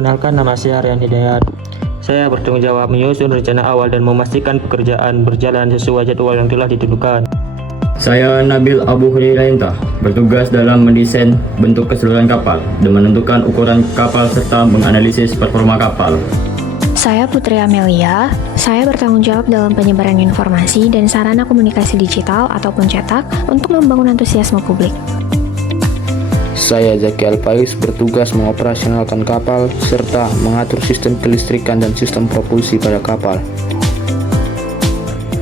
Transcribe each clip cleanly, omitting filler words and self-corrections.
Perkenalkan, nama saya Aryan Hidayat. Saya bertanggung jawab menyusun rencana awal dan memastikan pekerjaan berjalan sesuai jadwal yang telah ditentukan. Saya Nabil Abu Hurairah, bertugas dalam mendesain bentuk keseluruhan kapal dan menentukan ukuran kapal serta menganalisis performa kapal. Saya Putri Amelia, saya bertanggung jawab dalam penyebaran informasi dan sarana komunikasi digital ataupun cetak untuk membangun antusiasme publik. Saya Zaki Alfaiz, bertugas mengoperasionalkan kapal serta mengatur sistem kelistrikan dan sistem propulsi pada kapal.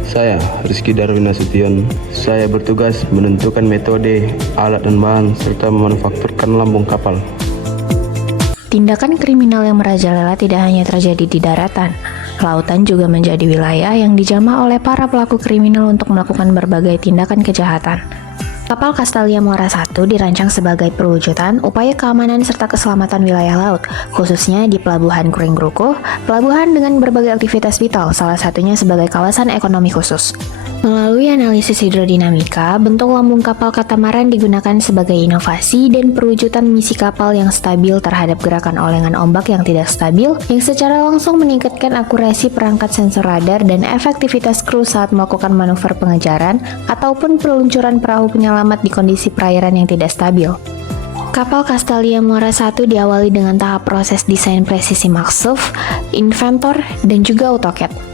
Saya Rizky Darwin Nasution. Saya bertugas menentukan metode, alat dan bahan serta memanufakturkan lambung kapal. Tindakan kriminal yang merajalela tidak hanya terjadi di daratan. Lautan juga menjadi wilayah yang dijamah oleh para pelaku kriminal untuk melakukan berbagai tindakan kejahatan. Kapal Castalia Muara I dirancang sebagai perwujudan upaya keamanan serta keselamatan wilayah laut, khususnya di Pelabuhan Kuring Gruko, pelabuhan dengan berbagai aktivitas vital, salah satunya sebagai kawasan ekonomi khusus. Melalui analisis hidrodinamika, bentuk lambung kapal katamaran digunakan sebagai inovasi dan perwujudan misi kapal yang stabil terhadap gerakan olengan ombak yang tidak stabil, yang secara langsung meningkatkan akurasi perangkat sensor radar dan efektivitas kru saat melakukan manuver pengejaran ataupun peluncuran perahu penyelamat di kondisi perairan yang tidak stabil. Kapal Castalia Muara I diawali dengan tahap proses desain presisi MAXUV, Inventor, dan juga AutoCAD.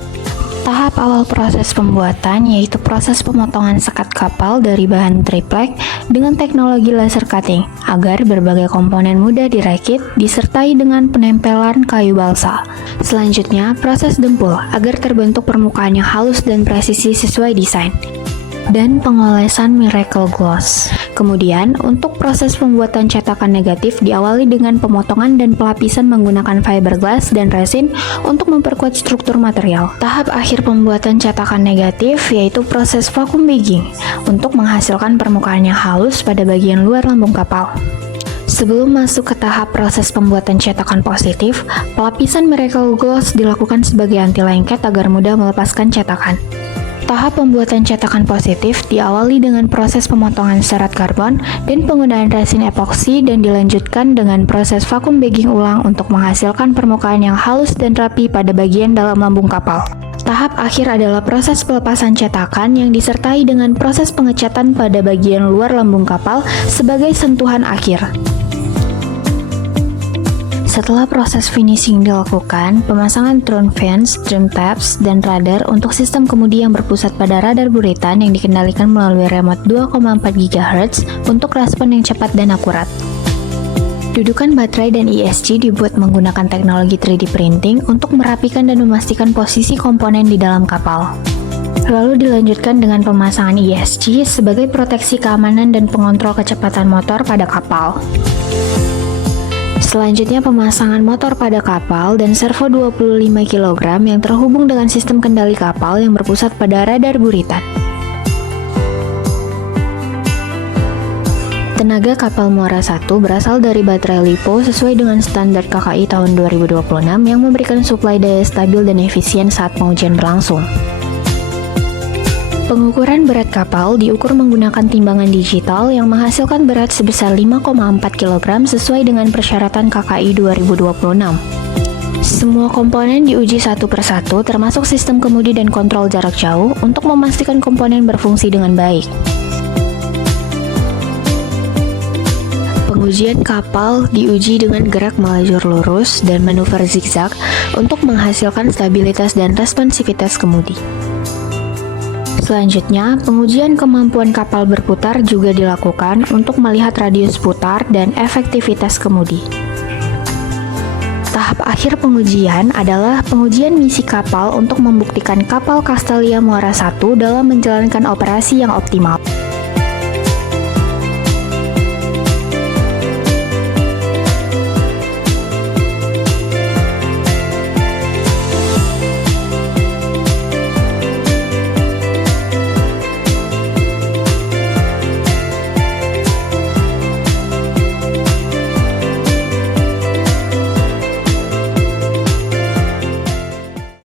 Tahap awal proses pembuatan yaitu proses pemotongan sekat kapal dari bahan triplek dengan teknologi laser cutting agar berbagai komponen mudah dirakit disertai dengan penempelan kayu balsa. Selanjutnya, proses dempul agar terbentuk permukaan yang halus dan presisi sesuai desain. Dan pengolesan miracle gloss. Kemudian, untuk proses pembuatan cetakan negatif diawali dengan pemotongan dan pelapisan menggunakan fiberglass dan resin untuk memperkuat struktur material. Tahap akhir pembuatan cetakan negatif yaitu proses vacuum bagging untuk menghasilkan permukaan yang halus pada bagian luar lambung kapal. Sebelum masuk ke tahap proses pembuatan cetakan positif, pelapisan miracle gloss dilakukan sebagai anti lengket agar mudah melepaskan cetakan. Tahap pembuatan cetakan positif diawali dengan proses pemotongan serat karbon dan penggunaan resin epoksi dan dilanjutkan dengan proses vacuum bagging ulang untuk menghasilkan permukaan yang halus dan rapi pada bagian dalam lambung kapal. Tahap akhir adalah proses pelepasan cetakan yang disertai dengan proses pengecatan pada bagian luar lambung kapal sebagai sentuhan akhir. Setelah proses finishing dilakukan, pemasangan drone fence, trim tabs, dan radar untuk sistem kemudi yang berpusat pada radar buritan yang dikendalikan melalui remote 2,4 GHz untuk respon yang cepat dan akurat. Dudukan baterai dan ESC dibuat menggunakan teknologi 3D printing untuk merapikan dan memastikan posisi komponen di dalam kapal. Lalu dilanjutkan dengan pemasangan ESC sebagai proteksi keamanan dan pengontrol kecepatan motor pada kapal. Selanjutnya pemasangan motor pada kapal dan servo 25 kg yang terhubung dengan sistem kendali kapal yang berpusat pada radar buritan. Tenaga kapal Muara I berasal dari baterai LiPo sesuai dengan standar KKI tahun 2026 yang memberikan suplai daya stabil dan efisien saat pengujian berlangsung. Pengukuran berat kapal diukur menggunakan timbangan digital yang menghasilkan berat sebesar 5,4 kg sesuai dengan persyaratan KKI 2026. Semua komponen diuji satu persatu termasuk sistem kemudi dan kontrol jarak jauh untuk memastikan komponen berfungsi dengan baik. Pengujian kapal diuji dengan gerak melajur lurus dan manuver zigzag untuk menghasilkan stabilitas dan responsivitas kemudi. Selanjutnya, pengujian kemampuan kapal berputar juga dilakukan untuk melihat radius putar dan efektivitas kemudi. Tahap akhir pengujian adalah pengujian misi kapal untuk membuktikan kapal Castalia Muara I dalam menjalankan operasi yang optimal.